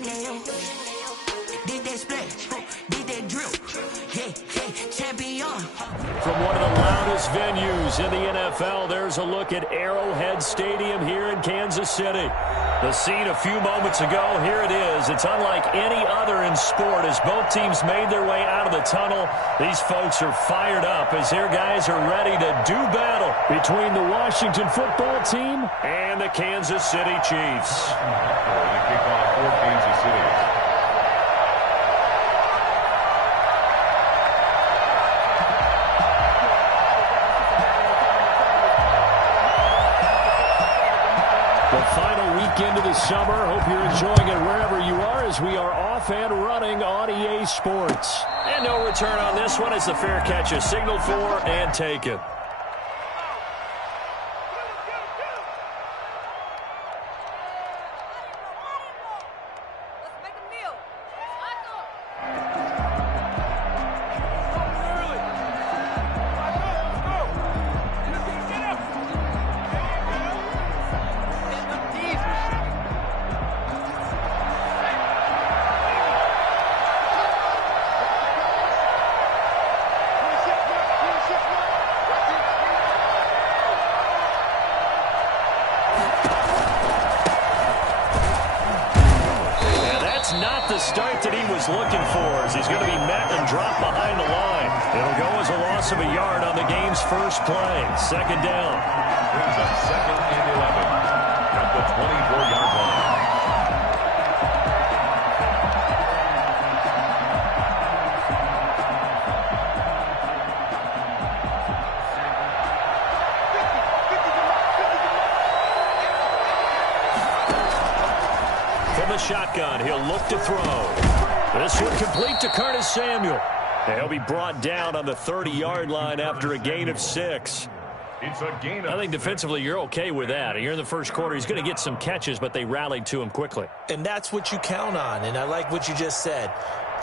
Did that splash, did that drill, champion. From one of the loudest venues in the NFL, there's a look at Arrowhead Stadium here in Kansas City. The scene a few moments ago, here it is. It's unlike any other in sport as both teams made their way out of the tunnel. These folks are fired up as their guys are ready to do battle between the Washington football team and the Kansas City Chiefs. The kickoff for Kansas City. The final weekend of the summer. Hope you're enjoying it wherever you are as we are off and running on EA Sports. And no return on this one as the fair catch is signaled for and taken. Start that he was looking for as he's going to be met and dropped behind the line. It'll go as a loss of a yard on the game's first play. Second down. Brings up 2nd and 11 at the 24-yard line. From the shotgun, he'll look to throw. This one complete to Curtis Samuel. He'll be brought down on the 30-yard line after a gain of 6. It's a gain of I think defensively you're okay with that. Here in the first quarter, he's going to get some catches, but they rallied to him quickly. And that's what you count on, and I like what you just said.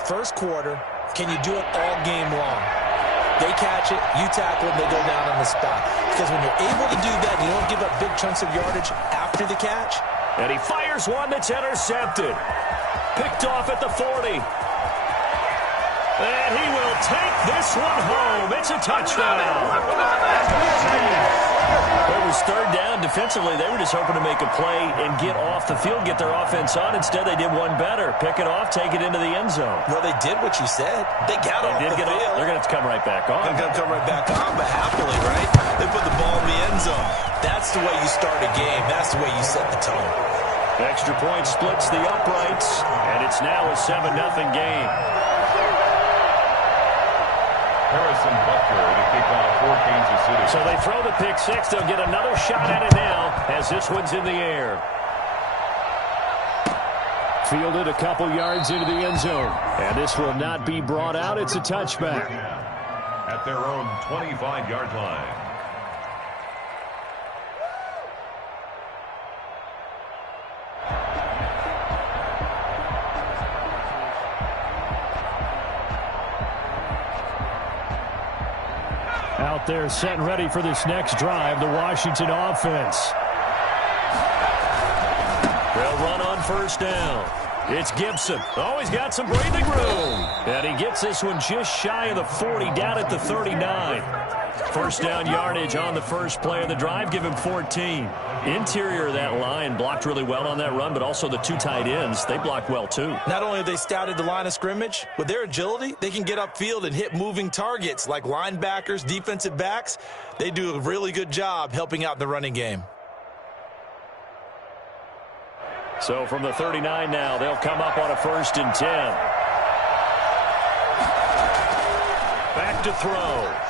First quarter, can you do it all game long? They catch it, you tackle it, they go down on the spot. Because when you're able to do that, you don't give up big chunks of yardage after the catch. And he fires one that's intercepted. Picked off at the 40. And he will take this one home. It's a touchdown. It was third down. Defensively, they were just hoping to make a play and get off the field, get their offense on. Instead, they did one better. Pick it off, take it into the end zone. Well, they did what you said. They got off the field. They're going to have to come right back on. They're going to come right back on, but happily, right? They put the ball in the end zone. That's the way you start a game. That's the way you set the tone. Extra point splits the uprights, and it's now a 7-0 game. Harrison Butker to kick off for Kansas City. So they throw the pick six. They'll get another shot at it now as this one's in the air. Fielded a couple yards into the end zone. And this will not be brought out. It's a touchback. At their own 25-yard line. Out there set and ready for this next drive, the Washington offense. They'll run on first down. It's Gibson. Oh, he's got some breathing room. And he gets this one just shy of the 40, down at the 39. First down yardage on the first play of the drive. Give him 14. Interior of that line blocked really well on that run, but also the two tight ends, they blocked well too. Not only have they scouted the line of scrimmage, with their agility, they can get upfield and hit moving targets like linebackers, defensive backs. They do a really good job helping out the running game. So from the 39 now, they'll come up on a 1st and 10. Back to throw.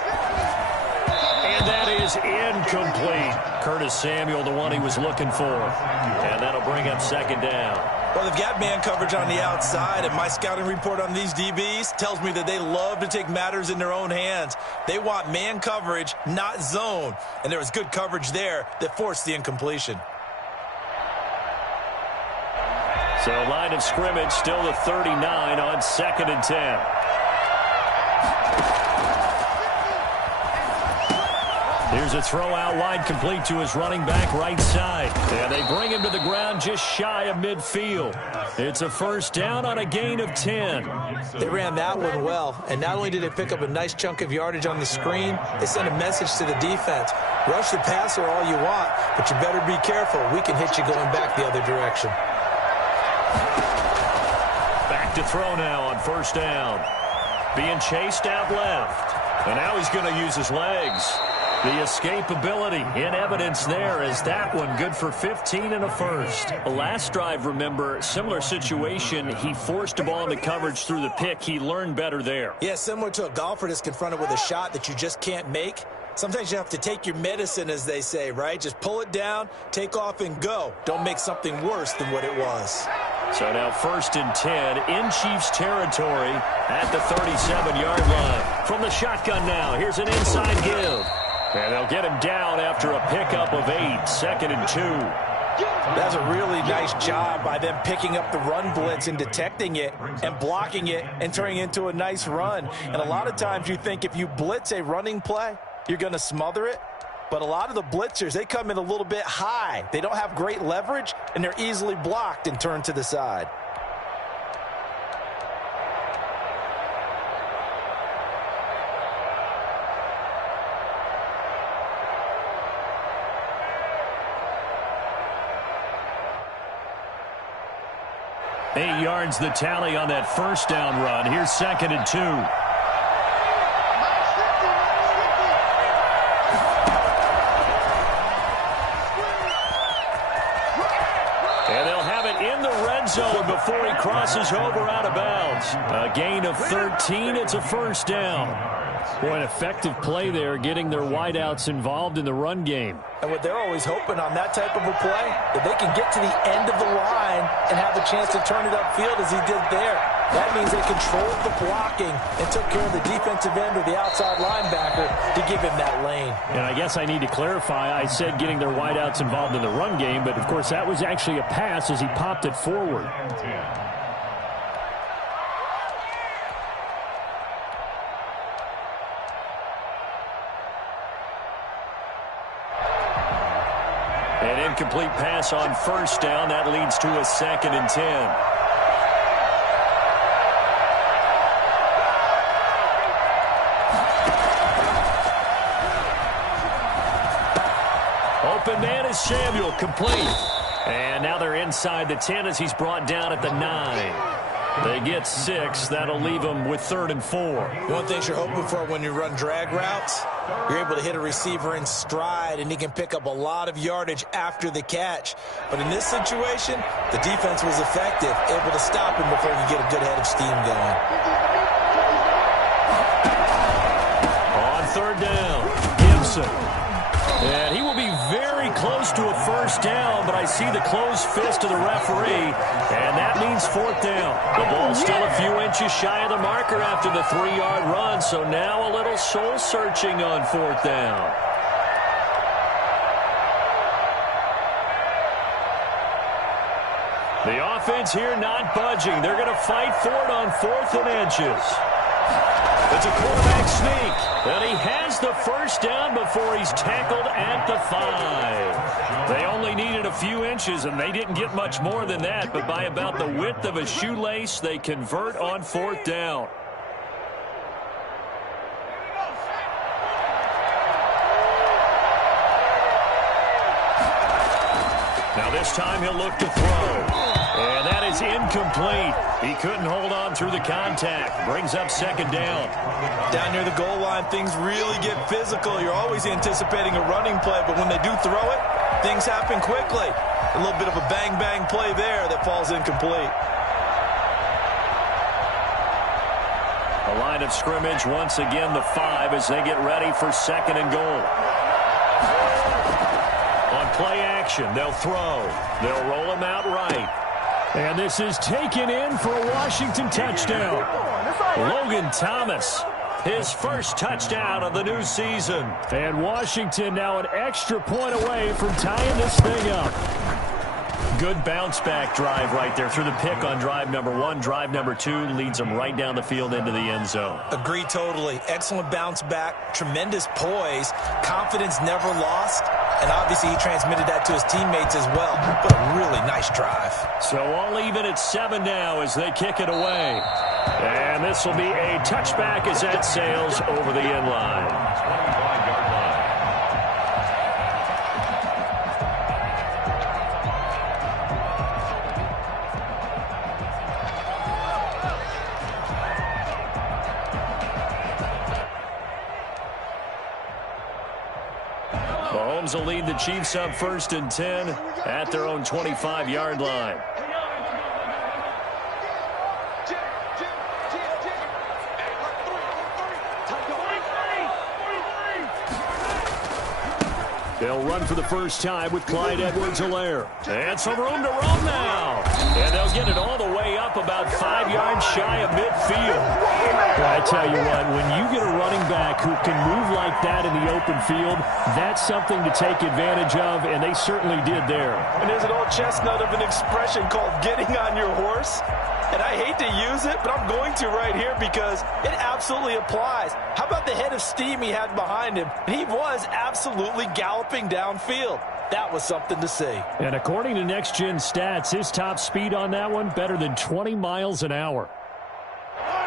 And that is incomplete. Curtis Samuel, the one he was looking for. And that'll bring up 2nd down. Well, they've got man coverage on the outside, and my scouting report on these DBs tells me that they love to take matters in their own hands. They want man coverage, not zone. And there was good coverage there that forced the incompletion. So line of scrimmage still the 39 on 2nd and 10. Here's a throw out wide, complete to his running back right side. And they bring him to the ground just shy of midfield. It's a first down on a gain of 10. They ran that one well, and not only did they pick up a nice chunk of yardage on the screen, they sent a message to the defense. Rush the passer all you want, but you better be careful. We can hit you going back the other direction. Back to throw now on first down. Being chased out left. And now he's going to use his legs. The escapability in evidence there as that one good for 15 and a first. Last drive, remember, similar situation. He forced a ball into coverage through the pick. He learned better there. Yeah, similar to a golfer that's confronted with a shot that you just can't make. Sometimes you have to take your medicine, as they say, right? Just pull it down, take off, and go. Don't make something worse than what it was. So now first and 10 in Chiefs territory at the 37-yard line. From the shotgun now, here's an inside give. And they'll get him down after a pickup of 8, second and 2. That's a really nice job by them picking up the run blitz and detecting it and blocking it and turning it into a nice run. And a lot of times you think if you blitz a running play, you're going to smother it. But a lot of the blitzers, they come in a little bit high. They don't have great leverage, and they're easily blocked and turned to the side. Eight yards the tally on that first down run. Here's second and 2. And they'll have it in the red zone before he crosses over out of bounds. A gain of 13. It's a first down. Boy, an effective play there, getting their wideouts involved in the run game. And what they're always hoping on that type of a play, that they can get to the end of the line and have a chance to turn it upfield as he did there. That means they controlled the blocking and took care of the defensive end or the outside linebacker to give him that lane. And I guess I need to clarify, I said getting their wideouts involved in the run game, but of course that was actually a pass as he popped it forward. An incomplete pass on first down. That leads to a second and 10. Open man is Samuel, complete. And now they're inside the 10 as he's brought down at the 9. They get 6. That'll leave them with 3rd and 4. One thing you're hoping for when you run drag routes, you're able to hit a receiver in stride, and he can pick up a lot of yardage after the catch. But in this situation, the defense was effective, able to stop him before he get a good head of steam going. On 3rd down, Gibson. And he will be very close to a first down, but I see the closed fist of the referee, and that means 4th down. The ball's still a few inches shy of the marker after the 3-yard run, so now a little soul-searching on 4th down. The offense here not budging. They're going to fight for it on 4th and inches. It's a quarterback sneak, and he has the first down before he's tackled at the 5. They only needed a few inches, and they didn't get much more than that, but by about the width of a shoelace, they convert on 4th down. Now this time he'll look to throw. And that is incomplete. He couldn't hold on through the contact. Brings up 2nd down. Down near the goal line, things really get physical. You're always anticipating a running play, but when they do throw it, things happen quickly. A little bit of a bang-bang play there that falls incomplete. A line of scrimmage, once again the 5 as they get ready for 2nd and goal. On play action, they'll throw. They'll roll him out right. And this is taken in for a Washington touchdown. Logan Thomas, his first touchdown of the new season. And Washington now an extra point away from tying this thing up. Good bounce-back drive right there through the pick on drive number 1. Drive number 2 leads them right down the field into the end zone. Agree totally. Excellent bounce back, tremendous poise, confidence never lost, and obviously he transmitted that to his teammates as well. What a really nice drive. So all even at 7 now as they kick it away. And this will be a touchback as that sails over the end line. 25-yard line. Mahomes will lead the Chiefs up 1st and 10 at their own 25-yard line. They'll run for the first time with Clyde Edwards-Helaire. And some room to roam now. And they'll get it all the way up about 5 yards shy of midfield. Well, I tell you what, when you get a running back who can move like that in the open field, that's something to take advantage of, and they certainly did there. And there's an old chestnut of an expression called getting on your horse. And I hate to use it, but I'm going to right here because it absolutely applies. How about the head of steam he had behind him? He was absolutely galloping downfield. That was something to see. And according to Next Gen Stats, his top speed on that one, better than 20 miles an hour.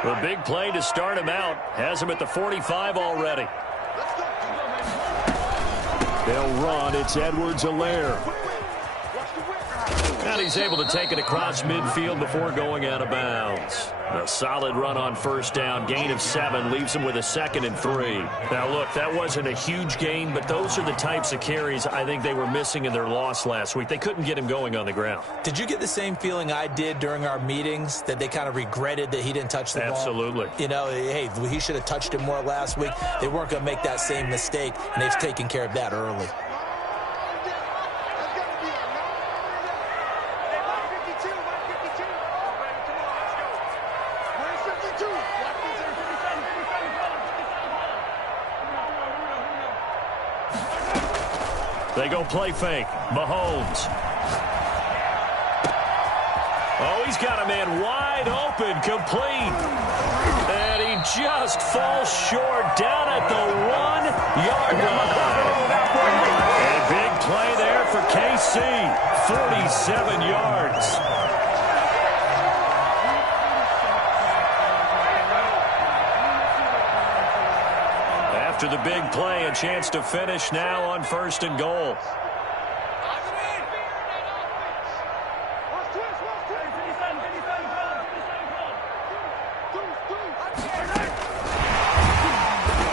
The big play to start him out has him at the 45 already. They'll run. It's Edwards-Helaire. And he's able to take it across midfield before going out of bounds. A solid run on first down. Gain of 7 leaves him with a 2nd and 3. Now, look, that wasn't a huge gain, but those are the types of carries I think they were missing in their loss last week. They couldn't get him going on the ground. Did you get the same feeling I did during our meetings, that they kind of regretted that he didn't touch the ball? Absolutely. You know, hey, he should have touched it more last week. They weren't going to make that same mistake, and they've taken care of that early. They go play fake. Mahomes. Oh, he's got a man wide open, complete. And he just falls short down at the 1-yard line. And big play there for KC. 47 yards. After the big play, a chance to finish now on 1st and goal.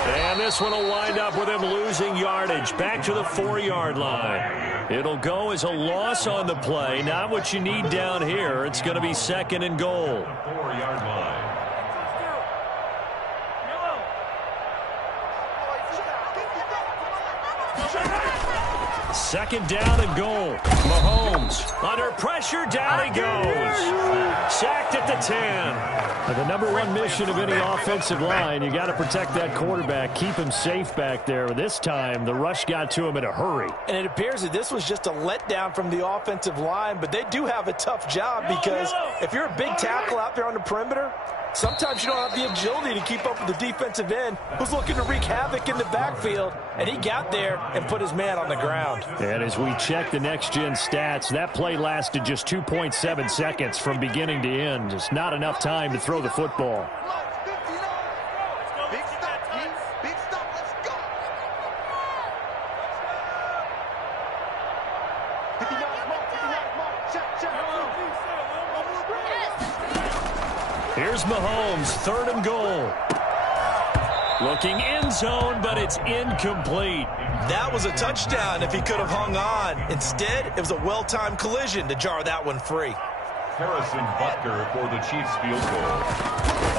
And this one will wind up with him losing yardage back to the 4-yard line. It'll go as a loss on the play. Not what you need down here. It's going to be 2nd and goal. 4-yard line. 2nd down and goal. Mahomes under pressure. Down he goes. Sacked at the 10. The number 1 mission of any offensive line, you got to protect that quarterback, keep him safe back there. This time, the rush got to him in a hurry. And it appears that this was just a letdown from the offensive line, but they do have a tough job because if you're a big tackle out there on the perimeter, sometimes you don't have the agility to keep up with the defensive end who's looking to wreak havoc in the backfield, and he got there and put his man on the ground. And as we check the next-gen stats, that play lasted just 2.7 seconds from beginning to end. Just not enough time to throw the football. Here's Mahomes, 3rd and goal. Looking end zone, but it's incomplete. That was a touchdown if he could have hung on. Instead, it was a well-timed collision to jar that one free. Harrison Butker for the Chiefs field goal.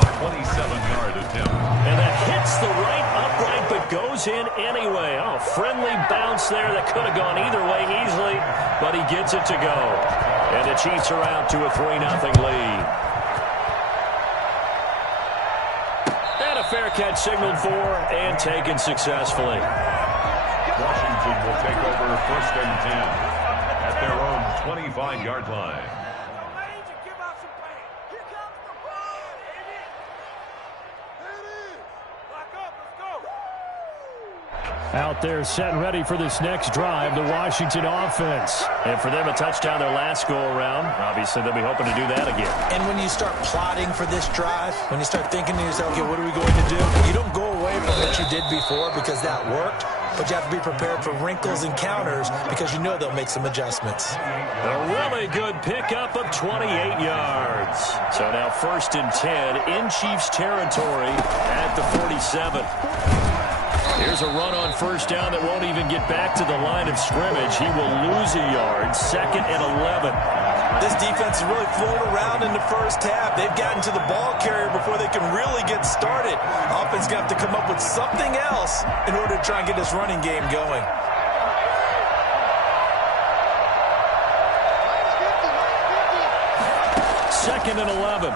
A 27-yard attempt. And that hits the right upright, but goes in anyway. Oh, friendly bounce there that could have gone either way easily, but he gets it to go. And the Chiefs are out to a 3-0 lead. Fair catch signaled for and taken successfully. Washington will take over 1st and 10 at their own 25-yard line. Out there set and ready for this next drive, the Washington offense. And for them, a touchdown their last go-around. Obviously, they'll be hoping to do that again. And when you start plotting for this drive, when you start thinking to yourself, okay, what are we going to do? You don't go away from what you did before because that worked, but you have to be prepared for wrinkles and counters because you know they'll make some adjustments. A really good pickup of 28 yards. So now 1st and 10 in Chiefs territory at the 47. Here's a run on 1st down that won't even get back to the line of scrimmage. He will lose a yard. 2nd and 11. This defense has really flown around in the first half. They've gotten to the ball carrier before they can really get started. Offense going to have to come up with something else in order to try and get this running game going. Second and 11.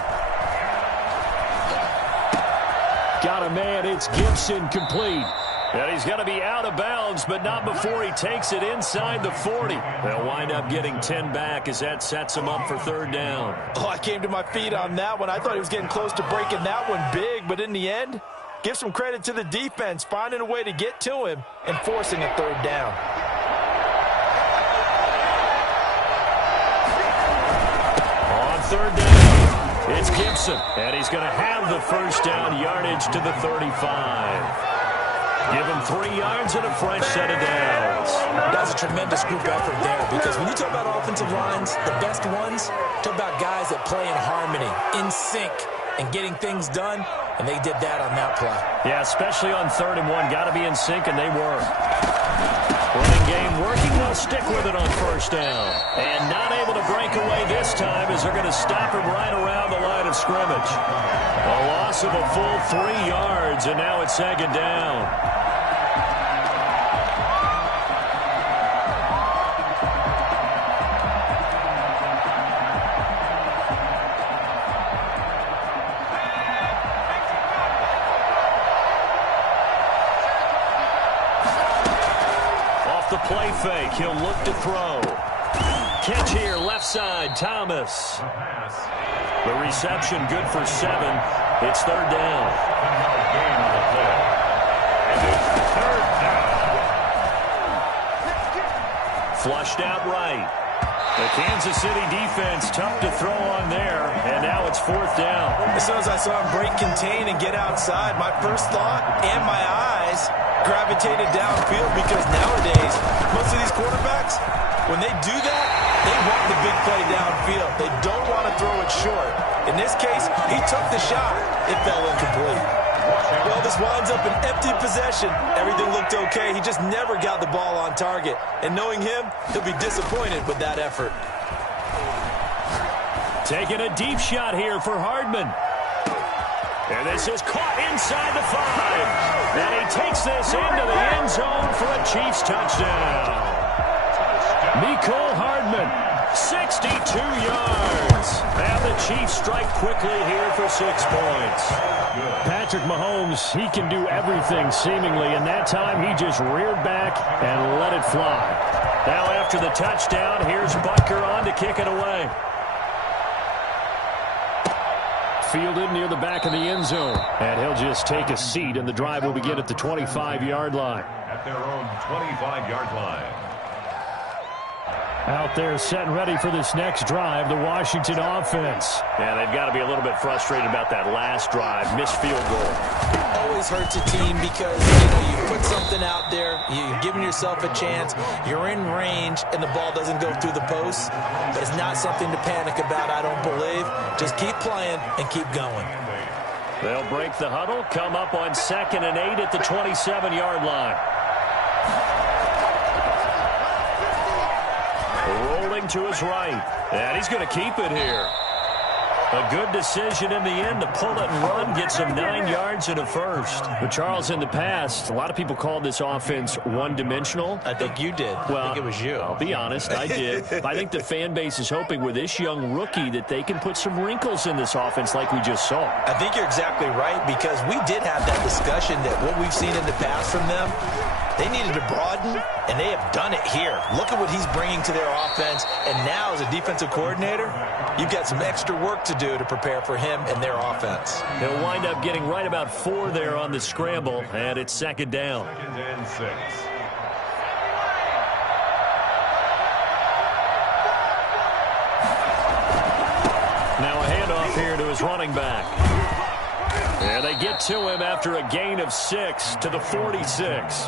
Got a man. It's Gibson, complete. And he's going to be out of bounds, but not before he takes it inside the 40. They'll wind up getting 10 back as that sets him up for 3rd down. Oh, I came to my feet on that one. I thought he was getting close to breaking that one big, but in the end, give some credit to the defense, finding a way to get to him and forcing a 3rd down. On 3rd down, it's Gibson, and he's going to have the 1st down yardage to the 35. Give him 3 yards and a fresh set of downs. That's a tremendous group effort there because when you talk about offensive lines, the best ones, talk about guys that play in harmony, in sync, and getting things done, and they did that on that play. Yeah, especially on 3rd and 1. Got to be in sync, and they were. Running game working. They'll stick with it on 1st down. And not able to break away this time as they're going to stop him right around the line of scrimmage. A loss of a full 3 yards, and now it's 2nd down. The play fake. He'll look to throw. Catch here, left side, Thomas. The reception good for 7. It's 3rd down. Flushed out right. The Kansas City defense tough to throw on there, and now it's 4th down. As soon as I saw him break contain and get outside, my first thought and my eyes gravitated downfield because nowadays, most of these quarterbacks, when they do that, they want the big play downfield. They don't want to throw it short. In this case, he took the shot. It fell incomplete. Well, this winds up an empty possession. Everything looked okay. He just never got the ball on target. And knowing him, he'll be disappointed with that effort. Taking a deep shot here for Hardman. And this is caught inside the 5. And he takes this into the end zone for a Chiefs touchdown. Mecole Hardman, 62 yards. And the Chiefs strike quickly here for 6 points. Patrick Mahomes, he can do everything seemingly, and that time he just reared back and let it fly. Now after the touchdown, here's Butker on to kick it away. Fielded near the back of the end zone. And he'll just take a seat, and the drive will begin at the 25-yard line. At their own 25-yard line. Out there set and ready for this next drive, the Washington offense. Yeah, they've got to be a little bit frustrated about that last drive. Missed field goal. Always hurts a team because, you put something out there, you're giving yourself a chance, you're in range, and the ball doesn't go through the posts. But it's not something to panic about, I don't believe. Just keep playing and keep going. They'll break the huddle, come up on 2nd and 8 at the 27-yard line. Rolling to his right, and he's going to keep it here. A good decision in the end to pull it and run, get some 9 yards and a first. But Charles, in the past, a lot of people called this offense one-dimensional. I think you did. Well, I think it was you. I'll be honest, I did. I think the fan base is hoping with this young rookie that they can put some wrinkles in this offense like we just saw. I think you're exactly right because we did have that discussion that what we've seen in the past from them, They needed to broaden, and they have done it here. Look at what he's bringing to their offense, and now as a defensive coordinator, you've got some extra work to do to prepare for him and their offense. He'll wind up getting right about 4 there on the scramble, and it's second down. 2nd and 6. Now a handoff here to his running back. And they get to him after a gain of 6 to the 46.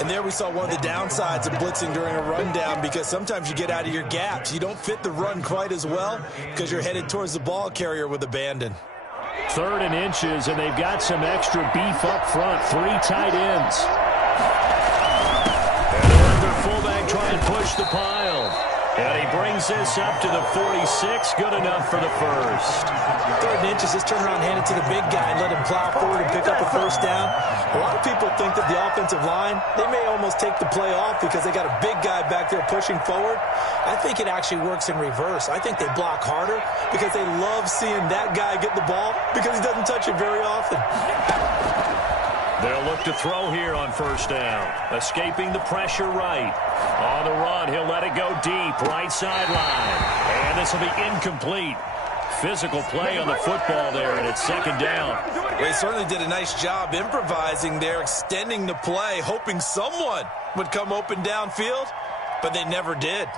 And there we saw one of the downsides of blitzing during a rundown, because sometimes you get out of your gaps. You don't fit the run quite as well because you're headed towards the ball carrier with abandon. 3rd and inches, and they've got some extra beef up front. 3 tight ends. And they'll let their fullback try and push the pile. And he brings this up to the 46. Good enough for the first. 3rd and inches, just turn around, hand it to the big guy, and let him plow forward and pick up a first down. A lot of people think that the offensive line, they may almost take the play off because they got a big guy back there pushing forward. I think it actually works in reverse. I think they block harder because they love seeing that guy get the ball because he doesn't touch it very often. They'll look to throw here on first down. Escaping the pressure right. On the run, he'll let it go deep. Right sideline. And this will be incomplete. Physical play on the football there, and it's second down. They certainly did a nice job improvising there, extending the play, hoping someone would come open downfield, but they never did.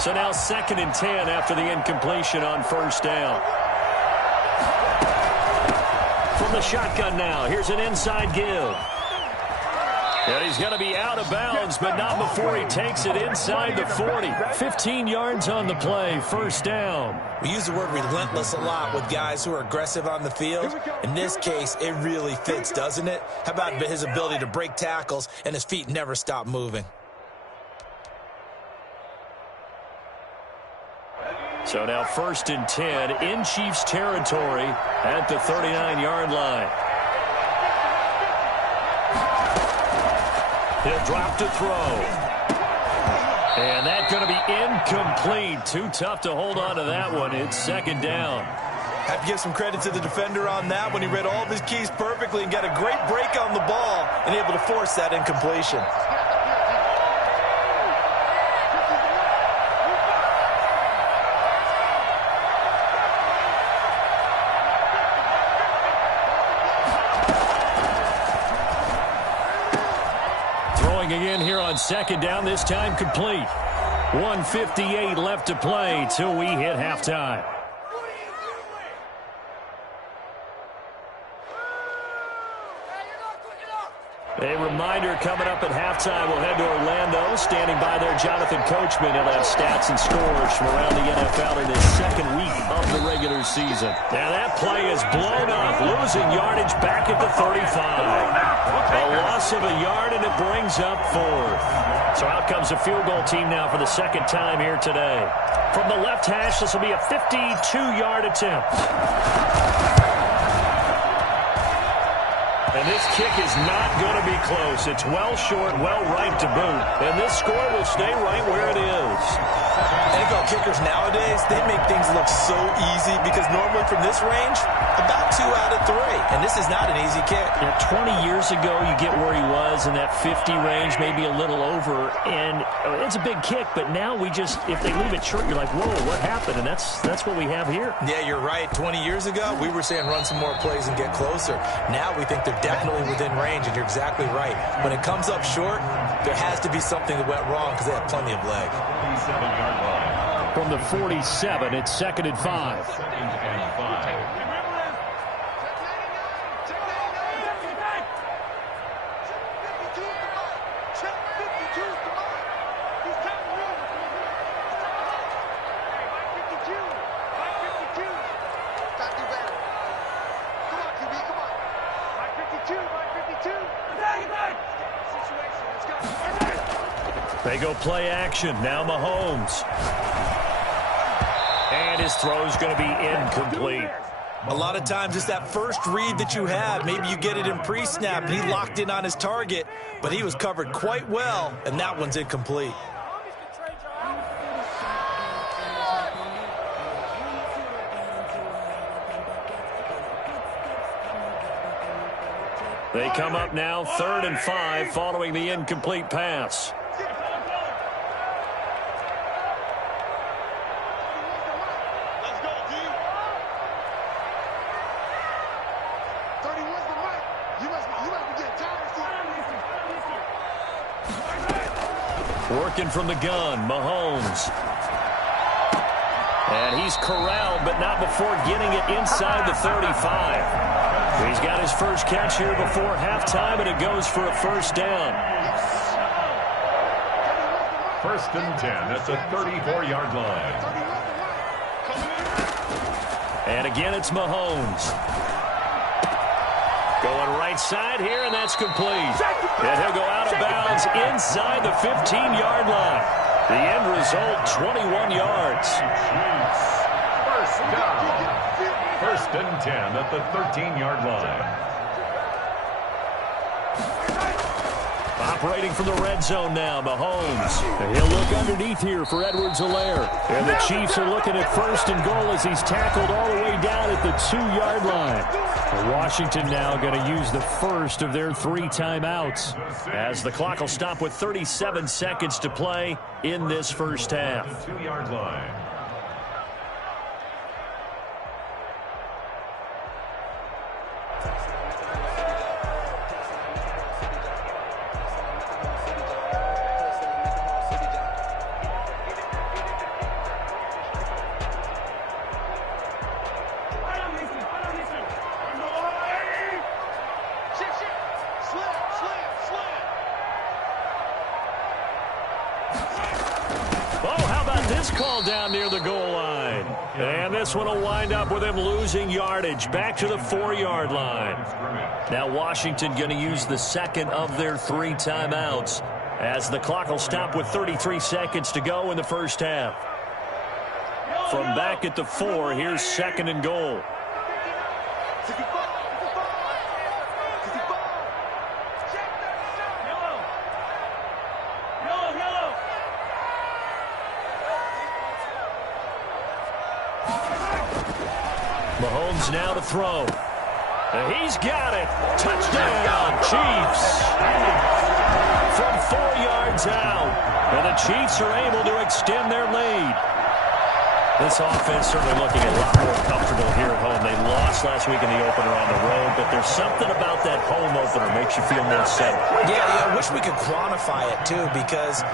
So now 2nd and 10 after the incompletion on first down. From the shotgun now, here's an inside give. And he's going to be out of bounds, but not before he takes it inside the 40. 15 yards on the play, first down. We use the word relentless a lot with guys who are aggressive on the field. In this case, it really fits, doesn't it? How about his ability to break tackles and his feet never stop moving? So now 1st and 10 in Chiefs territory at the 39-yard line. He'll drop to throw. And that's going to be incomplete. Too tough to hold on to that one. It's second down. Have to give some credit to the defender on that one. He read all of his keys perfectly and got a great break on the ball and able to force that incompletion. Again here on second down, this time complete. 1:58 left to play till we hit halftime. A reminder coming up at halftime, we'll head to Orlando. Standing by there, Jonathan Coachman. He'll have stats and scores from around the NFL in his second week of the regular season. Now that play is blown up, losing yardage back at the 35. A loss of a yard, and it brings up 4th. So out comes the field goal team now for the second time here today. From the left hash, this will be a 52-yard attempt. And this kick is not going to be close. It's well short, well right to boot. And this score will stay right where it is. NFL kickers nowadays, they make things look so easy because normally from this range, about 2 out of 3. And this is not an easy kick. Yeah, 20 years ago, you get where he was in that 50 range, maybe a little over. And it's a big kick, but now we just, if they leave it short, you're like, whoa, what happened? And that's what we have here. Yeah, you're right. 20 years ago, we were saying run some more plays and get closer. Now we think they're definitely within range, and you're exactly right. When it comes up short, there has to be something that went wrong because they have plenty of leg. 47-yard line. From the 47, it's 2nd and 5. 2nd and 5. They go play action. Now Mahomes. And his throw's going to be incomplete. A lot of times it's that first read that you have. Maybe you get it in pre-snap, and he locked in on his target, but he was covered quite well, and that one's incomplete. They come up now 3rd and 5 following the incomplete pass. Working from the gun, Mahomes. And he's corralled, but not before getting it inside the 35. He's got his first catch here before halftime, and it goes for a first down. 1st and 10 at the 34-yard line. And again, it's Mahomes. Going right side here, and that's complete. And he'll go out of bounds inside the 15-yard line. The end result, 21 yards. First down. 1st and 10 at the 13-yard line. Operating from the red zone now, Mahomes. And he'll look underneath here for Edwards-Helaire. And the Chiefs are looking at 1st and goal as he's tackled all the way down at the 2-yard line. And Washington now going to use the first of their 3 timeouts, as the clock will stop with 37 seconds to play in this first half. 2-yard line. Down near the goal line. And this one will wind up with him losing yardage back to the 4-yard line. Now Washington going to use the second of their 3 timeouts, as the clock will stop with 33 seconds to go in the first half. From back at the 4, here's 2nd and goal. Mahomes now to throw. And he's got it. Touchdown, Chiefs. From 4 yards out. And the Chiefs are able to extend their lead. This offense certainly looking a lot more comfortable here at home. They lost last week in the opener on the road, but there's something about that home opener makes you feel more settled. Yeah, I wish we could quantify it, too, because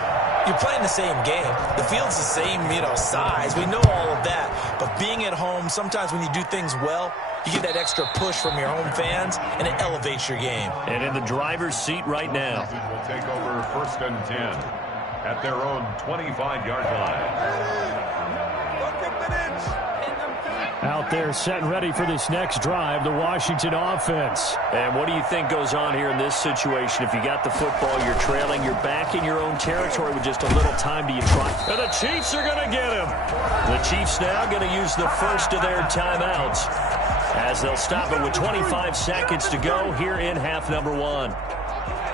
you're playing the same game. The field's the same, size. We know all of that. But being at home, sometimes when you do things well, you get that extra push from your home fans, and it elevates your game. And in the driver's seat right now. Will take over 1st and 10 at their own 25-yard line. Out there set and ready for this next drive, the Washington offense. And what do you think goes on here in this situation? If you got the football, you're trailing, you're back in your own territory with just a little time. Do you try? And the Chiefs are going to get him. The Chiefs now going to use the first of their timeouts, as they'll stop it with 25 seconds to go here in half number 1.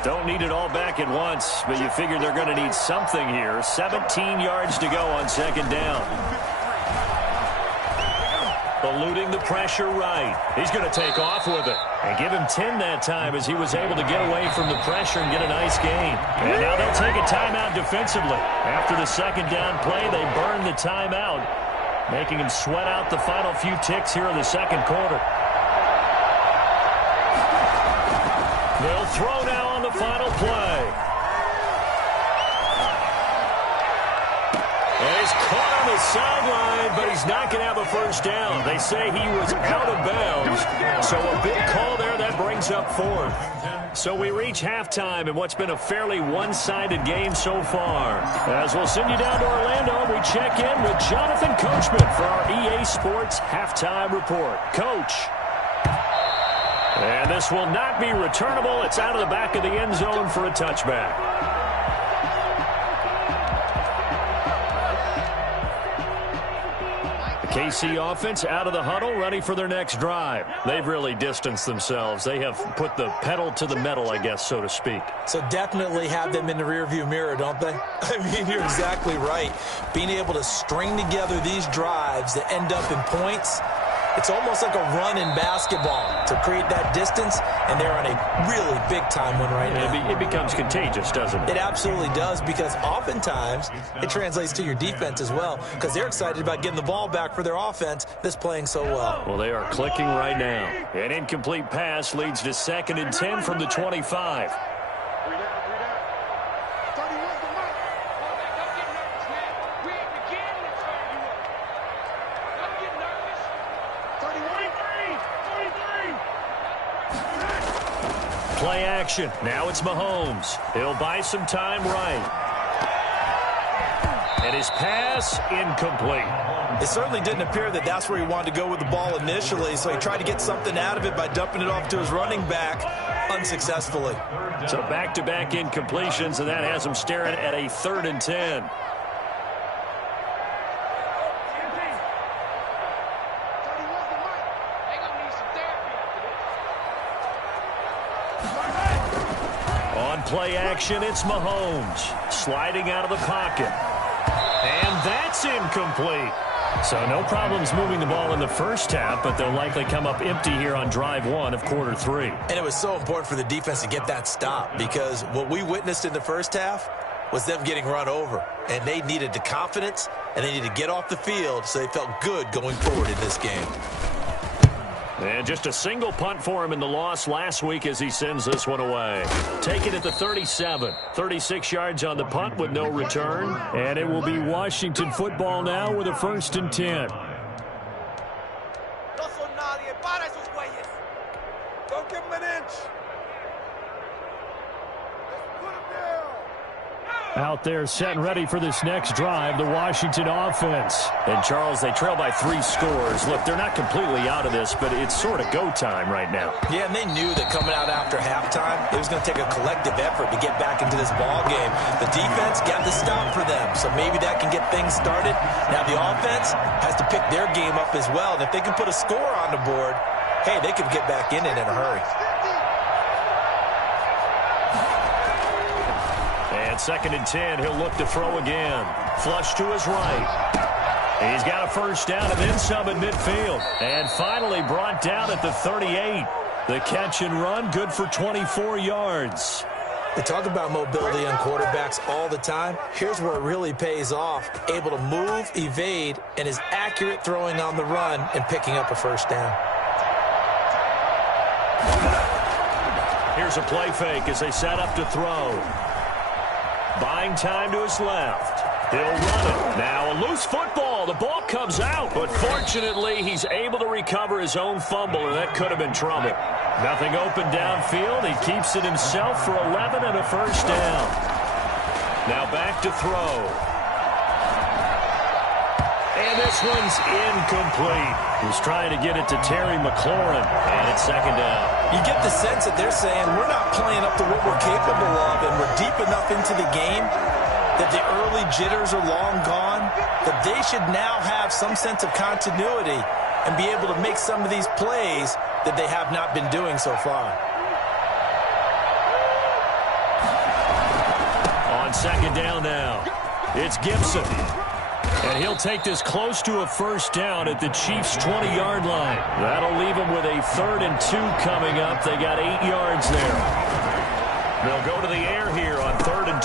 Don't need it all back at once, but you figure they're going to need something here. 17 yards to go on 2nd down. Eluding the pressure right. He's going to take off with it. And give him 10 that time, as he was able to get away from the pressure and get a nice gain. And now they'll take a timeout defensively. After the 2nd down play, they burn the timeout, making him sweat out the final few ticks here in the 2nd quarter. They'll throw now on the final play. And he's caught on the sideline, but he's not going to have a first down. They say he was out of bounds. So a big call there that brings up 4th. So we reach halftime in what's been a fairly one-sided game so far. As we'll send you down to Orlando, we check in with Jonathan Coachman for our EA Sports Halftime Report. Coach. And this will not be returnable. It's out of the back of the end zone for a touchback. KC offense out of the huddle, ready for their next drive. They've really distanced themselves. They have put the pedal to the metal, I guess, so to speak. So definitely have them in the rearview mirror, don't they? I mean, you're exactly right. Being able to string together these drives that end up in points It's almost like a run in basketball to create that distance, and they're on a really big-time one right now. It becomes contagious, doesn't it? It absolutely does, because oftentimes it translates to your defense as well, because they're excited about getting the ball back for their offense that's playing so well. Well, they are clicking right now. An incomplete pass leads to 2nd and 10 from the 25. Play action. Now it's Mahomes. He'll buy some time right. And his pass incomplete. It certainly didn't appear that that's where he wanted to go with the ball initially, so he tried to get something out of it by dumping it off to his running back unsuccessfully. So back-to-back incompletions, and that has him staring at a 3rd and 10. On play action, it's Mahomes sliding out of the pocket. And that's incomplete. So no problems moving the ball in the first half, but they'll likely come up empty here on drive 1 of quarter 3. And it was so important for the defense to get that stop, because what we witnessed in the first half was them getting run over. And they needed the confidence, and they needed to get off the field so they felt good going forward in this game. And just a single punt for him in the loss last week as he sends this one away. Take it at the 37. 36 yards on the punt with no return. And it will be Washington football now with a 1st and 10. Don't give him an inch. Out there set and ready for this next drive, the Washington offense. And, Charles, they trail by 3 scores. Look, they're not completely out of this, but it's sort of go time right now. Yeah, and they knew that coming out after halftime, it was going to take a collective effort to get back into this ball game. The defense got the stop for them, so maybe that can get things started. Now the offense has to pick their game up as well, and if they can put a score on the board, hey, they could get back in it in a hurry. And 2nd and 10, he'll look to throw again. Flush to his right. He's got a 1st down and then some at midfield. And finally brought down at the 38. The catch and run, good for 24 yards. They talk about mobility on quarterbacks all the time. Here's where it really pays off. Able to move, evade, and is accurate throwing on the run and picking up a 1st down. Here's a play fake as they set up to throw. Buying time to his left. He'll run it. Now a loose football. The ball comes out, but fortunately he's able to recover his own fumble, and that could have been trouble. Nothing open downfield. He keeps it himself for 11 and a 1st down. Now back to throw. And this one's incomplete. He's trying to get it to Terry McLaurin, and it's 2nd down. You get the sense that they're saying we're not playing up to what we're capable of, and we're deep enough into the game that the early jitters are long gone, that they should now have some sense of continuity and be able to make some of these plays that they have not been doing so far. On 2nd down now, it's Gibson. And he'll take this close to a 1st down at the Chiefs' 20-yard line. That'll leave them with a 3rd and 2 coming up. They got 8 yards there. They'll go to the air here on 3rd and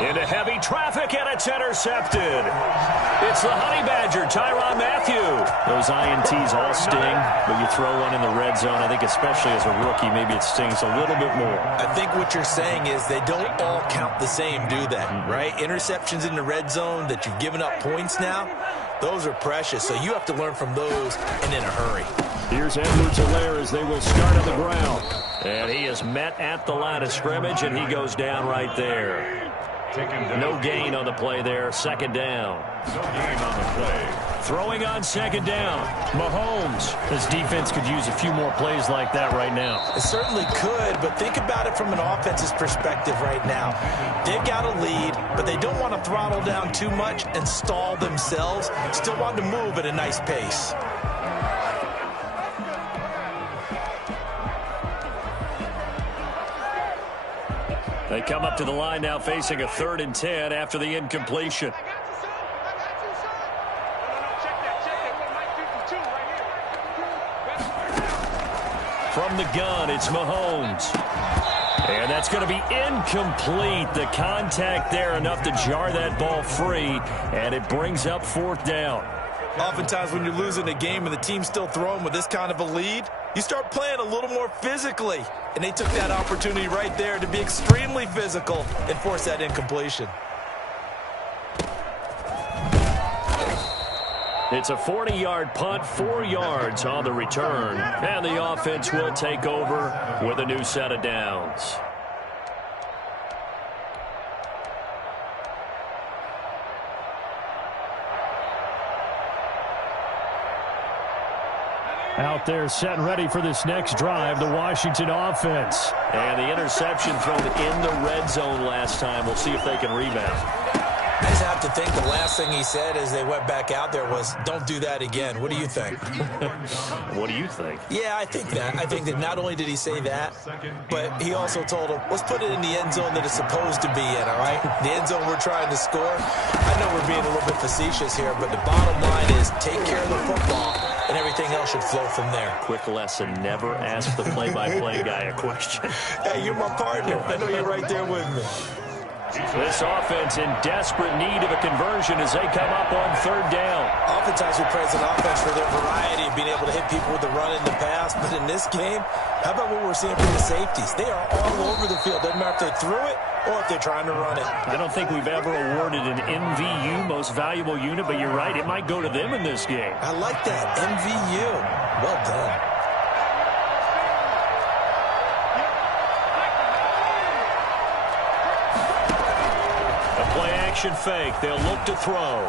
2. Into heavy traffic, and it's intercepted. It's the Honey Badger, Tyrann Mathieu. Those INTs all sting, but you throw one in the red zone. I think especially as a rookie, maybe it stings a little bit more. I think what you're saying is they don't all count the same, do they? Right? Interceptions in the red zone that you've given up points now, those are precious. So you have to learn from those and in a hurry. Here's Edwards-Helaire as they will start on the ground. And he is met at the line of scrimmage, and he goes down right there. No gain on the play there. 2nd down. No gain on the play. Throwing on 2nd down. Mahomes. This defense could use a few more plays like that right now. It certainly could, but think about it from an offense's perspective right now. They've got a lead, but they don't want to throttle down too much and stall themselves. Still want to move at a nice pace. They come up to the line now facing a 3rd and 10 after the incompletion. From the gun, it's Mahomes. And that's going to be incomplete. The contact there enough to jar that ball free, and it brings up 4th down. Oftentimes when you're losing a game and the team's still throwing with this kind of a lead, you start playing a little more physically. And they took that opportunity right there to be extremely physical and force that incompletion. It's a 40-yard punt, 4 yards on the return. And the offense will take over with a new set of downs. Out there set and ready for this next drive, the Washington offense. And the interception thrown in the red zone last time. We'll see if they can rebound. I just have to think the last thing he said as they went back out there was, don't do that again. What do you think? What do you think? Yeah, I think that. I think that not only did he say that, but he also told him, let's put it in the end zone that it's supposed to be in, all right? The end zone we're trying to score. I know we're being a little bit facetious here, but the bottom line is take care of the football, and everything else should flow from there. Quick lesson, never ask the play-by-play guy a question. Hey, you're my partner. I know you're right there with me. This offense in desperate need of a conversion as they come up on 3rd down. Oftentimes we praise an offense for their variety of being able to hit people with the run in the pass, but in this game, how about what we're seeing from the safeties? They are all over the field. Doesn't matter if they threw it or if they're trying to run it. I don't think we've ever awarded an MVU, most valuable unit, but you're right, it might go to them in this game. I like that, MVU. Well done. Fake. They'll look to throw.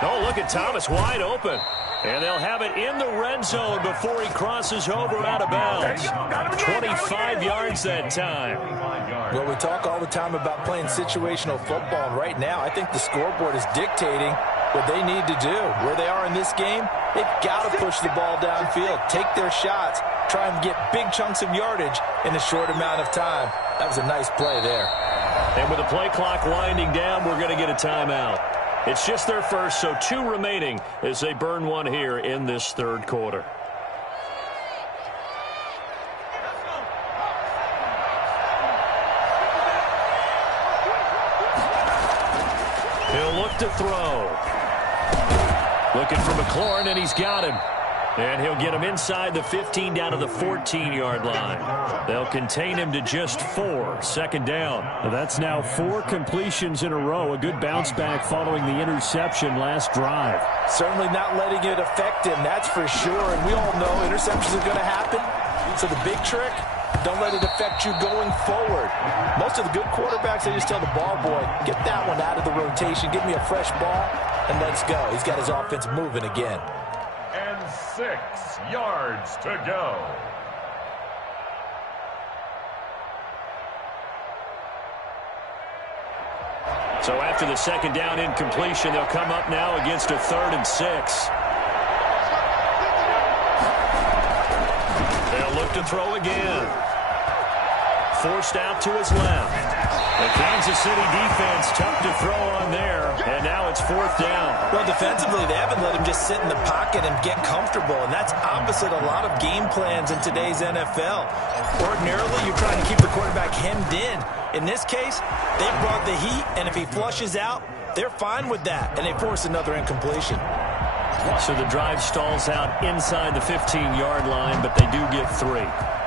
Oh, look at Thomas wide open. And they'll have it in the red zone before he crosses over out of bounds. 25 yards that time. Well, we talk all the time about playing situational football, and right now I think the scoreboard is dictating what they need to do. Where they are in this game, they've got to push the ball downfield, take their shots, try and get big chunks of yardage in a short amount of time. That was a nice play there. And with the play clock winding down, we're going to get a timeout. It's just their first, so 2 remaining as they burn one here in this 3rd quarter. He'll look to throw. Looking for McLaurin, and he's got him. And he'll get him inside the 15 down to the 14-yard line. They'll contain him to just 4. 2nd down. That's now 4 completions in a row. A good bounce back following the interception last drive. Certainly not letting it affect him, that's for sure. And we all know interceptions are going to happen. So the big trick, don't let it affect you going forward. Most of the good quarterbacks, they just tell the ball boy, get that one out of the rotation, give me a fresh ball, and let's go. He's got his offense moving again. 6 yards to go. So after the 2nd down incompletion, they'll come up now against a 3rd and 6. They'll look to throw again. Forced out to his left. The Kansas City defense tough to throw on there, and now it's 4th down. Well, defensively, they haven't let him just sit in the pocket and get comfortable, and that's opposite a lot of game plans in today's NFL. Ordinarily, you're trying to keep the quarterback hemmed in. In this case, they brought the heat, and if he flushes out, they're fine with that, and they force another incompletion. So the drive stalls out inside the 15-yard line, but they do get 3.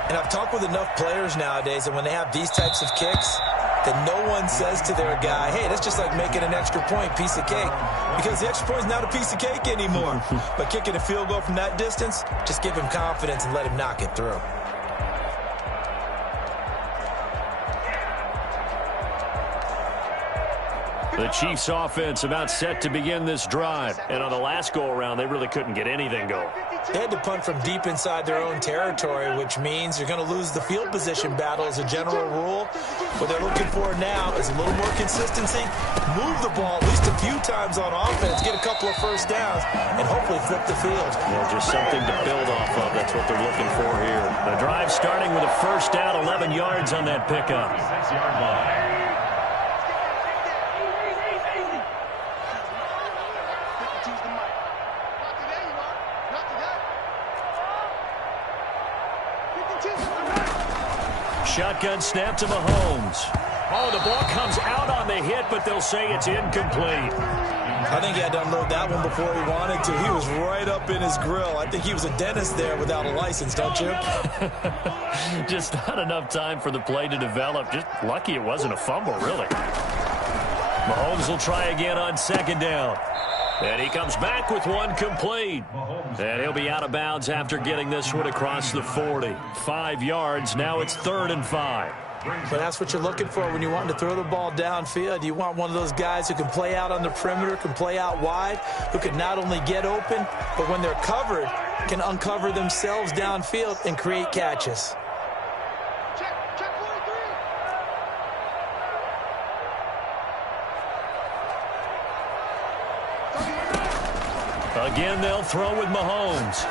And I've talked with enough players nowadays, and when they have these types of kicks, that no one says to their guy, hey, that's just like making an extra point, piece of cake. Because the extra point is not a piece of cake anymore. But kicking a field goal from that distance, just give him confidence and let him knock it through. The Chiefs offense about set to begin this drive. And on the last go-around, they really couldn't get anything going. They had to punt from deep inside their own territory, which means you're going to lose the field position battle as a general rule. What they're looking for now is a little more consistency, move the ball at least a few times on offense, get a couple of first downs, and hopefully flip the field. Yeah, just something to build off of. That's what they're looking for here. The drive starting with a first down, 11 yards on that pickup. 6-yard line. Shotgun snap to Mahomes. Oh, the ball comes out on the hit, but they'll say it's incomplete. I think he had to unload that one before he wanted to. He was right up in his grill. I think he was a dentist there without a license, don't you? Just not enough time for the play to develop. Just lucky it wasn't a fumble, really. Mahomes will try again on second down. And he comes back with one complete. And he'll be out of bounds after getting this one across the 40. 5 yards. Now it's 3rd and 5. But that's what you're looking for when you want to throw the ball downfield. You want one of those guys who can play out on the perimeter, can play out wide, who can not only get open, but when they're covered, can uncover themselves downfield and create catches. Again, they'll throw with Mahomes.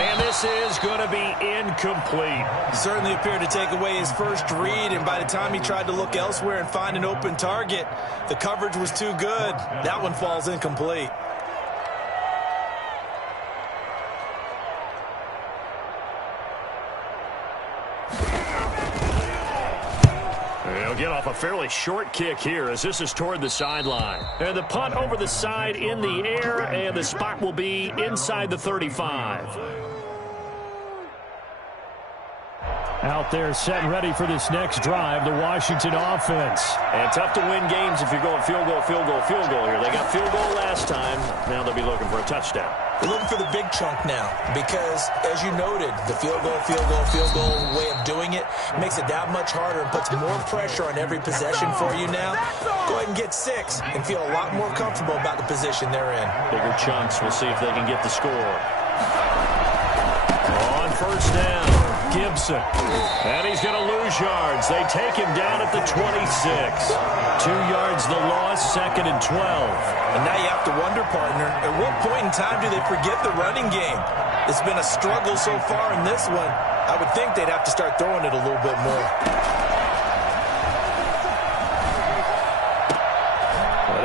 And this is going to be incomplete. Certainly appeared to take away his first read, and by the time he tried to look elsewhere and find an open target, the coverage was too good. That one falls incomplete. He'll get off a fairly short kick here as this is toward the sideline. And the punt over the side in the air, and the spot will be inside the 35. Out there set and ready for this next drive, the Washington offense. And tough to win games if you're going field goal, field goal, field goal here. They got field goal last time. Now they'll be looking for a touchdown. They're looking for the big chunk now because, as you noted, the field goal way of doing it makes it that much harder and puts more pressure on every possession for you now. Go ahead and get 6 and feel a lot more comfortable about the position they're in. Bigger chunks. We'll see if they can get the score. On first down. Gibson. And he's going to lose yards. They take him down at the 26. 2 yards the loss, 2nd and 12. And now you have to wonder, partner, at what point in time do they forget the running game? It's been a struggle so far in this one. I would think they'd have to start throwing it a little bit more.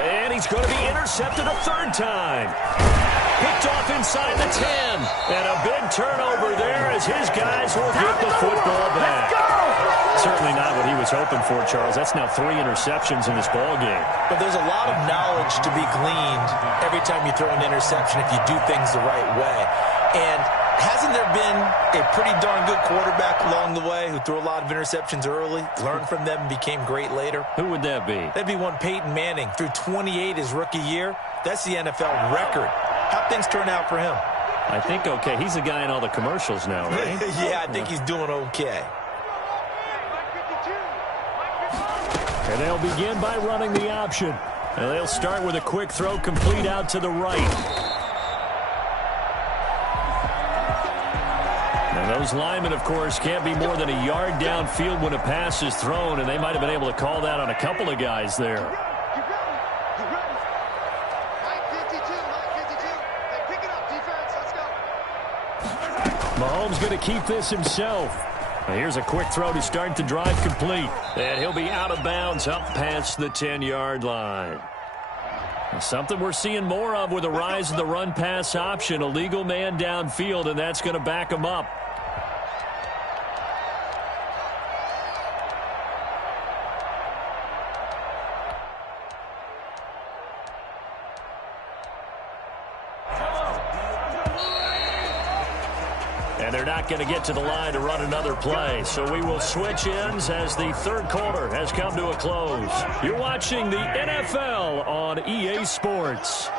And he's going to be intercepted a 3rd time. Picked off inside the 10. And a big turnover there as his guys will get the football back. Certainly not what he was hoping for, Charles. That's now 3 interceptions in this ball game. But there's a lot of knowledge to be gleaned every time you throw an interception if you do things the right way. And hasn't there been a pretty darn good quarterback along the way who threw a lot of interceptions early, learned from them, and became great later? Who would that be? That'd be one Peyton Manning. Threw 28 his rookie year. That's the NFL record. How'd things turn out for him? I think okay. He's the guy in all the commercials now, right? Yeah, I think he's doing okay. And they'll begin by running the option. And they'll start with a quick throw complete out to the right. And those linemen, of course, can't be more than a yard downfield when a pass is thrown, and they might have been able to call that on a couple of guys there. Mahomes going to keep this himself. Now here's a quick throw to start the drive complete. And he'll be out of bounds up past the 10-yard line. Something we're seeing more of with the rise of the run-pass option. A legal man downfield, and that's going to back him up. And they're not going to get to the line to run another play. So we will switch ends as the 3rd quarter has come to a close. You're watching the NFL on EA Sports.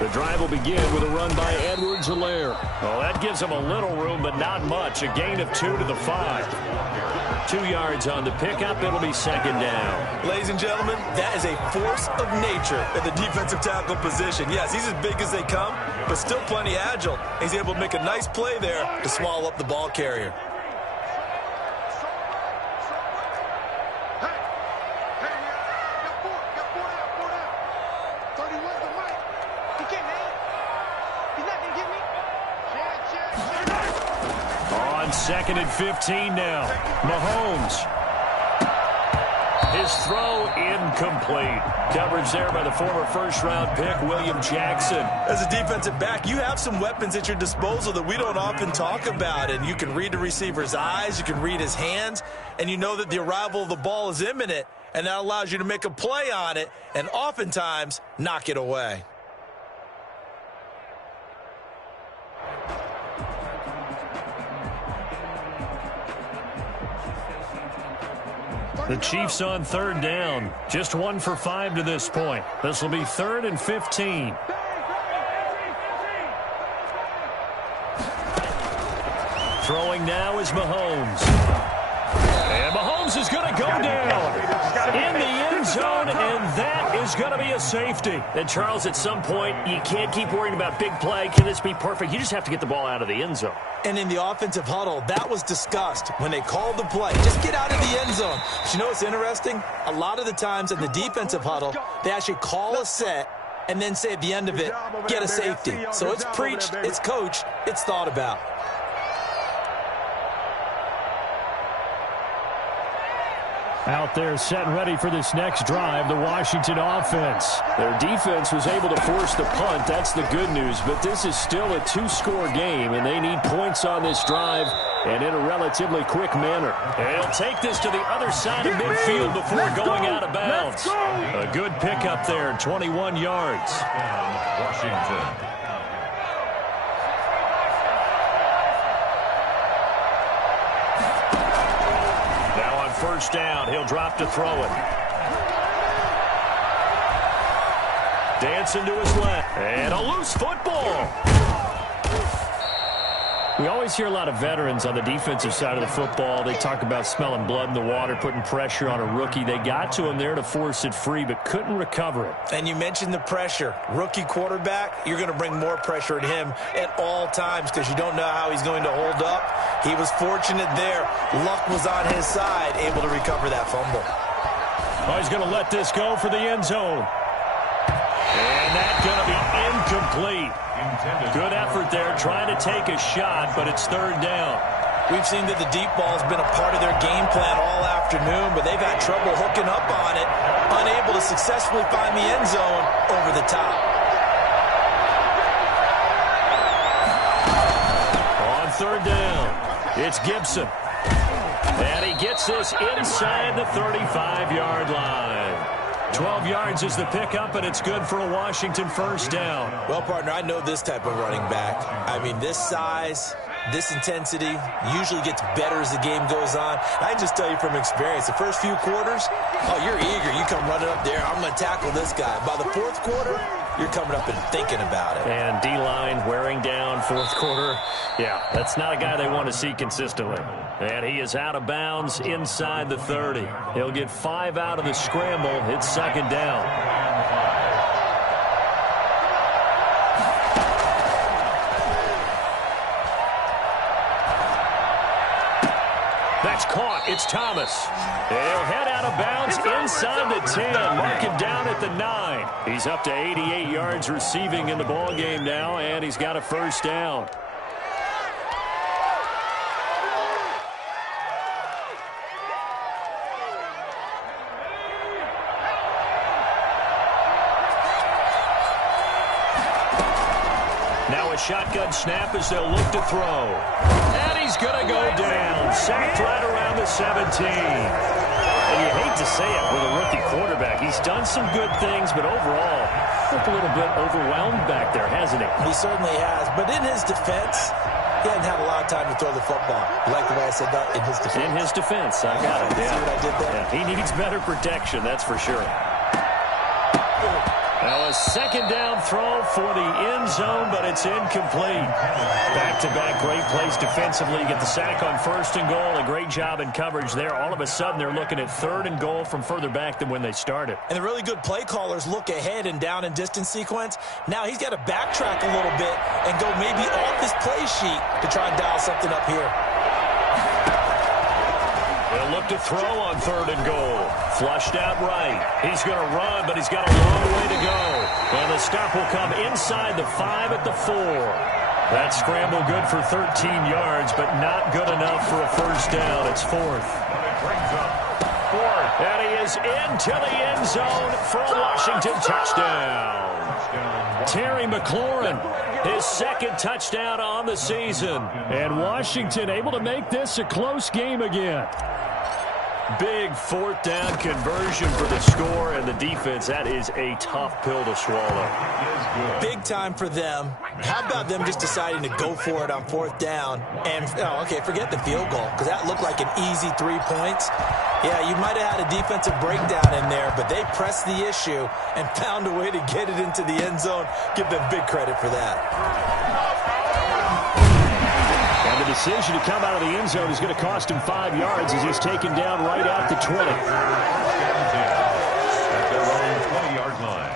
The drive will begin with a run by Edwards-Helaire. Well, that gives him a little room, but not much. A gain of 2 to the 5. 2 yards on the pickup. It'll be 2nd down. Ladies and gentlemen, that is a force of nature at the defensive tackle position. Yes, he's as big as they come, but still plenty agile. He's able to make a nice play there to swallow up the ball carrier. On 2nd and 15 now. Mahomes. His throw incomplete. Coverage there by the former first-round pick, William Jackson. As a defensive back, you have some weapons at your disposal that we don't often talk about. And you can read the receiver's eyes, you can read his hands, and you know that the arrival of the ball is imminent. And that allows you to make a play on it and oftentimes knock it away. The Chiefs on third down. Just 1 for 5 to this point. This will be 3rd and 15. Throwing now is Mahomes. And Mahomes is going to go down in the end zone, and that is going to be a safety. And, Charles, at some point, you can't keep worrying about big play. Can this be perfect? You just have to get the ball out of the end zone. And in the offensive huddle, that was discussed when they called the play. Just get out of the end zone. But you know what's interesting? A lot of the times in the defensive huddle, they actually call a set and then say at the end of it, get a safety. So it's preached, it's coached, it's thought about. Out there set and ready for this next drive, the Washington offense. Their defense was able to force the punt. That's the good news. But this is still a 2-score game, and they need points on this drive and in a relatively quick manner. They'll take this to the other side of midfield before going out of bounds. A good pickup there, 21 yards. And Washington. First down. He'll drop to throw it. Dancing to his left. And a loose football. We always hear a lot of veterans on the defensive side of the football. They talk about smelling blood in the water, putting pressure on a rookie. They got to him there to force it free, but couldn't recover it. And you mentioned the pressure. Rookie quarterback, you're going to bring more pressure at him at all times because you don't know how he's going to hold up. He was fortunate there. Luck was on his side, able to recover that fumble. Oh, he's going to let this go for the end zone. And that's going to be incomplete. Good effort there, trying to take a shot, but it's third down. We've seen that the deep ball has been a part of their game plan all afternoon, but they've had trouble hooking up on it, unable to successfully find the end zone over the top. On third down, it's Gibson. And he gets this inside the 35-yard line. 12 yards is the pickup, and it's good for a Washington first down. Well, partner, I know this type of running back. I mean, this size, this intensity usually gets better as the game goes on. I can just tell you from experience, the first few quarters, oh, you're eager. You come running up there, I'm going to tackle this guy. By the fourth quarter, you're coming up and thinking about it. And D-line wearing down fourth quarter. Yeah, that's not a guy they want to see consistently. And he is out of bounds inside the 30. He'll get 5 out of the scramble. It's second down. That's caught. It's Thomas. He'll head out of bounds inside the 10. Mark him down at the 9. He's up to 88 yards receiving in the ballgame now, and he's got a first down. Now a shotgun snap as they'll look to throw. And he's going to go down. Sacked right around the 17. And you hate to say it with a rookie quarterback. He's done some good things, but overall, looked a little bit overwhelmed back there, hasn't he? He certainly has. But in his defense, he hadn't had a lot of time to throw the football. You like the way I said that? In his defense. In his defense. I got it. See what I did there? Yeah, he needs better protection, that's for sure. Now a second down throw for the end zone, but it's incomplete. Back-to-back great plays defensively. You get the sack on first and goal. A great job in coverage there. All of a sudden, they're looking at third and goal from further back than when they started. And the really good play callers look ahead and down and distance sequence. Now he's got to backtrack a little bit and go maybe off his play sheet to try and dial something up here. They'll look to throw on third and goal. Flushed out right. He's going to run, but he's got a long way to go. And the stop will come inside the 5 at the 4. That scramble good for 13 yards, but not good enough for a first down. It's fourth. And it brings up 4th And he is into the end zone for a Washington touchdown. Terry McLaurin, his second touchdown on the season. And Washington able to make this a close game again. Big fourth down conversion for the score, and the defense, that is a tough pill to swallow. Big time for them. How about them just deciding to go for it on fourth down? And, forget the field goal, because that looked like an easy 3 points. Yeah, you might have had a defensive breakdown in there, but they pressed the issue and found a way to get it into the end zone. Give them big credit for that. And the decision to come out of the end zone is going to cost him 5 yards as he's taken down right at the 20. At their own 20-yard line.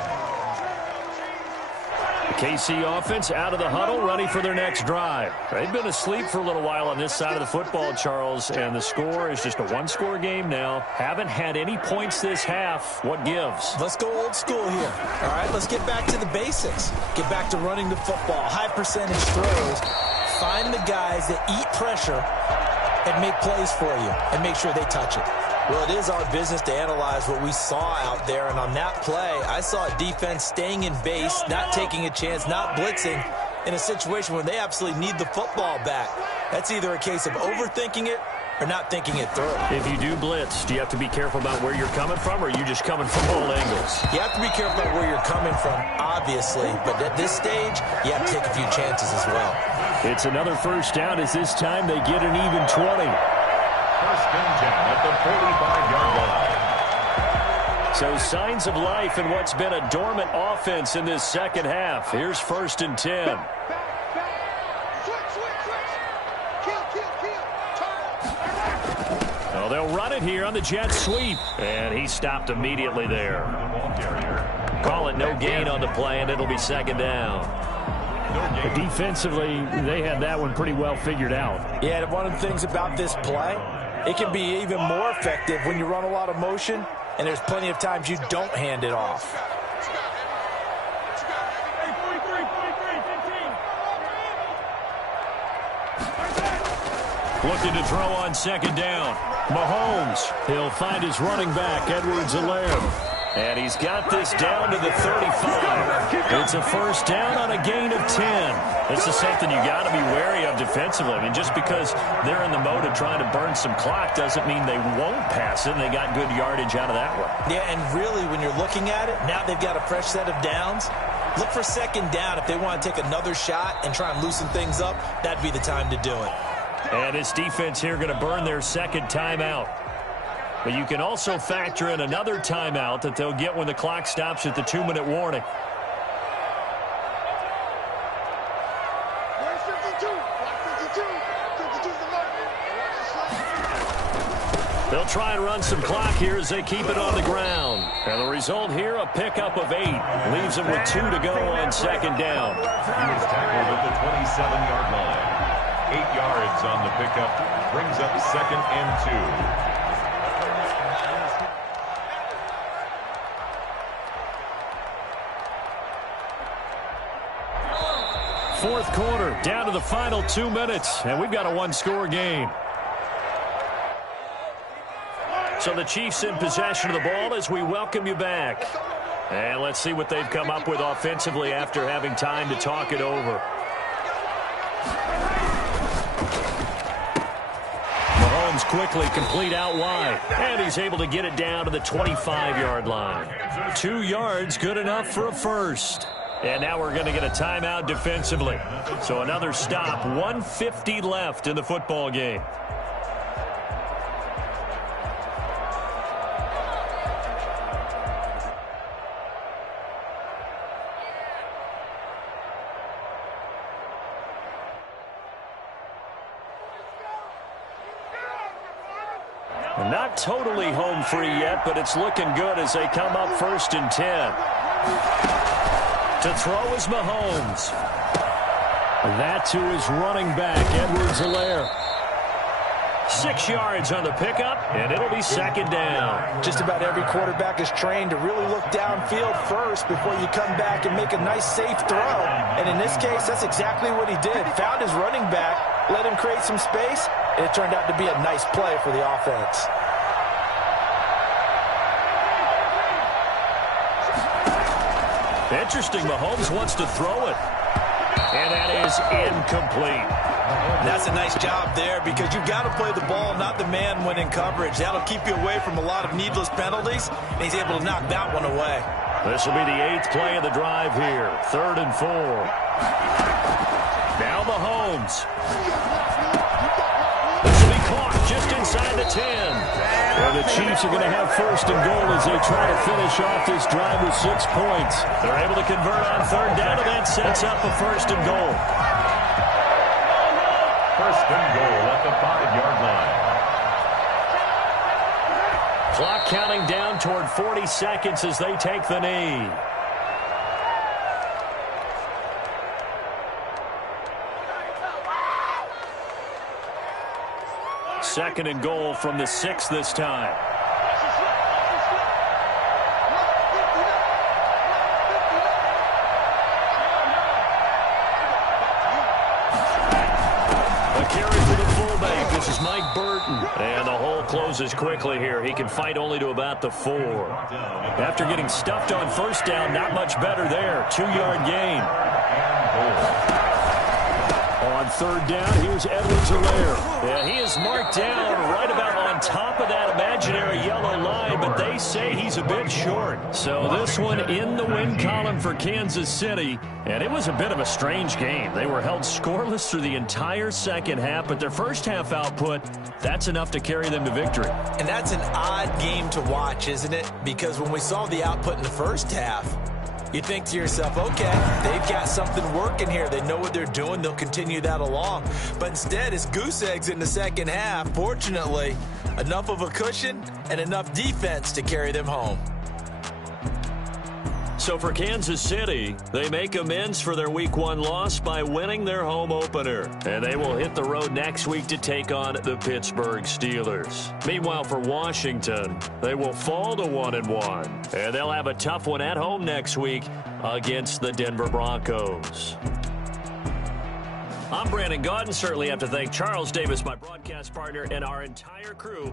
The KC offense out of the huddle, ready for their next drive. They've been asleep for a little while on this side of the football, Charles, and the score is just a one-score game now. Haven't had any points this half. What gives? Let's go old school here. All right, let's get back to the basics. Get back to running the football, high percentage throws. Find the guys that eat pressure and make plays for you and make sure they touch it. Well, it is our business to analyze what we saw out there, and on that play, I saw a defense staying in base, not taking a chance, not blitzing in a situation where they absolutely need the football back. That's either a case of overthinking it or not thinking it through. If you do blitz, do you have to be careful about where you're coming from, or are you just coming from all angles? You have to be careful about where you're coming from, obviously, but at this stage, you have to take a few chances as well. It's another first down as this time they get an even 20. First and 10 at the 45-yard line. So signs of life in what's been a dormant offense in this second half. Here's first and 10. Oh, they'll run it here on the jet sweep. And he stopped immediately there. Call it no gain on the play, and it'll be second down. Defensively, they had that one pretty well figured out. Yeah, one of the things about this play, it can be even more effective when you run a lot of motion, and there's plenty of times you don't hand it off. Looking to throw on second down. Mahomes, he'll find his running back, Edwards-Helaire. And he's got this down to the 35. It's a first down on a gain of 10. This is something you got to be wary of defensively. I mean, just because they're in the mode of trying to burn some clock doesn't mean they won't pass it. And they got good yardage out of that one. Yeah, and really, when you're looking at it, now they've got a fresh set of downs. Look for second down. If they want to take another shot and try and loosen things up, that'd be the time to do it. And this defense here going to burn their second timeout. But you can also factor in another timeout that they'll get when the clock stops at the 2-minute warning. They'll try and run some clock here as they keep it on the ground. And the result here, a pickup of 8. Leaves them with 2 to go on second down. He was tackled at the 27-yard line. 8 yards on the pickup. Brings up second and 2. Fourth quarter, down to the final 2 minutes, and we've got a one-score game. So the Chiefs in possession of the ball as we welcome you back. And let's see what they've come up with offensively after having time to talk it over. Mahomes quickly complete out wide, and he's able to get it down to the 25-yard line. 2 yards, good enough for a first. And now we're going to get a timeout defensively. So another stop, 1:50 left in the football game. Not totally home free yet, but it's looking good as they come up first and 10. To throw is Mahomes. That to his running back, Edwards-Helaire. 6 yards on the pickup, and it'll be second down. Just about every quarterback is trained to really look downfield first before you come back and make a nice, safe throw. And in this case, that's exactly what he did. Found his running back, let him create some space, and it turned out to be a nice play for the offense. Interesting, Mahomes wants to throw it. And that is incomplete. That's a nice job there because you've got to play the ball, not the man when in coverage. That'll keep you away from a lot of needless penalties, and he's able to knock that one away. This will be the 8th play of the drive here. 3rd and 4. Now Mahomes. This will be caught just inside the 10. And the Chiefs are going to have 1st and goal as they try to finish off this drive with 6 points. They're able to convert on 3rd down, and that sets up a 1st and goal. 1st and goal at the 5-yard line. Clock counting down toward 40 seconds as they take the knee. Second and goal from the 6 this time. A carry for the fullback. This is Mike Burton. And the hole closes quickly here. He can fight only to about the 4. After getting stuffed on 1st down, not much better there. 2-yard gain. On 3rd down, here's Edwards-Helaire. Yeah, he is marked down right about on top of that imaginary yellow line, but they say he's a bit short. So this one in the win column for Kansas City, and it was a bit of a strange game. They were held scoreless through the entire second half, but their first half output, that's enough to carry them to victory. And that's an odd game to watch, isn't it? Because when we saw the output in the first half, you think to yourself, okay, they've got something working here. They know what they're doing. They'll continue that along. But instead, it's goose eggs in the second half. Fortunately, enough of a cushion and enough defense to carry them home. So for Kansas City, they make amends for their Week 1 loss by winning their home opener. And they will hit the road next week to take on the Pittsburgh Steelers. Meanwhile, for Washington, they will fall to 1-1. And they'll have a tough one at home next week against the Denver Broncos. I'm Brandon Gaudin. Certainly have to thank Charles Davis, my broadcast partner, and our entire crew.